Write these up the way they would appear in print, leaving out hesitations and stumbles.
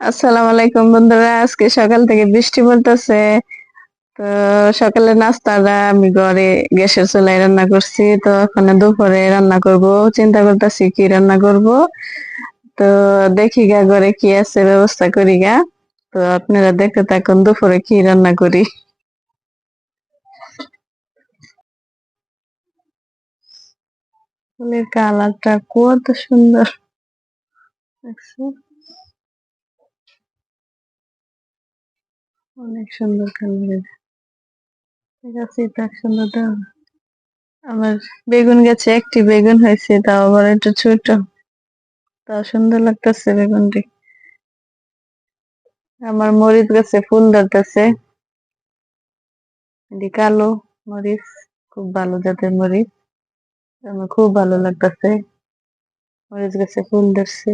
আসসালামু আলাইকুম বন্ধুরা, আজকে সকাল থেকে বৃষ্টি পড়তেছে। তো সকালে নাস্তাটা আমি ঘরে গ্যাসের চুলায় রান্না করছি। তো এখন দুপুরে রান্না করব, চিন্তা করতেছি কি রান্না করব। তো দেখি গা ঘরে কি আছে ব্যবস্থা করি গা। তো আপনারা দেখতে থাকুন দুপুরে কি রান্না করি। ফুলের কালারটা কত সুন্দর দেখছো? অনেক সুন্দর কালার। ঠিক আছে, এটা সুন্দর দাও। আমার বেগুন গাছে একটি বেগুন হয়েছে, তাও আবার একটু ছোট। তাও সুন্দর লাগতেছে বেগুনটি। আমার মরিচ গাছে ফুল ধরতেছে, এটি কালো মরিচ, খুব ভালো জাতের মরিচ। আমার খুব ভালো লাগতেছে, মরিচ গাছে ফুল ধরছে।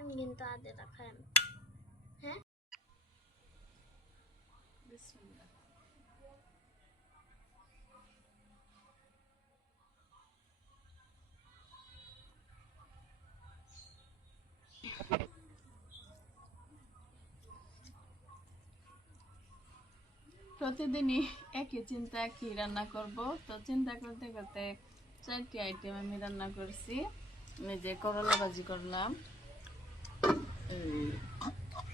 আমি কিন্তু আদে খাই। হ্যাঁ, প্রতিদিনই একই চিন্তা কি রান্না করব। তো চিন্তা করতে করতে 4টি আইটেম আমি রান্না করছি। এই যে করলা ভাজি করলাম,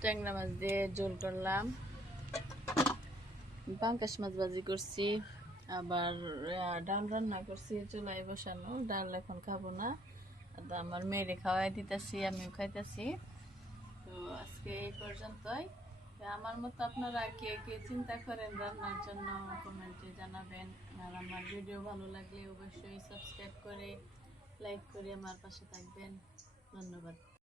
ট্যাংরা মাছ দিয়ে ঝোল করলাম, পাঙ্কাশ মাছ ভাজি করছি, আবার ডাল রান্না করছি চুলায় বসানো। ডাল এখন খাবো না, তো আমার মেয়েরে খাওয়াই দিতেছি, আমিও খাইতেছি। তো আজকে এই পর্যন্তই। তো আমার মতো আপনারা কে কে চিন্তা করেন রান্নার জন্য কমেন্টে জানাবেন। আর আমার ভিডিও ভালো লাগলে অবশ্যই সাবস্ক্রাইব করে লাইক করে আমার পাশে থাকবেন। ধন্যবাদ।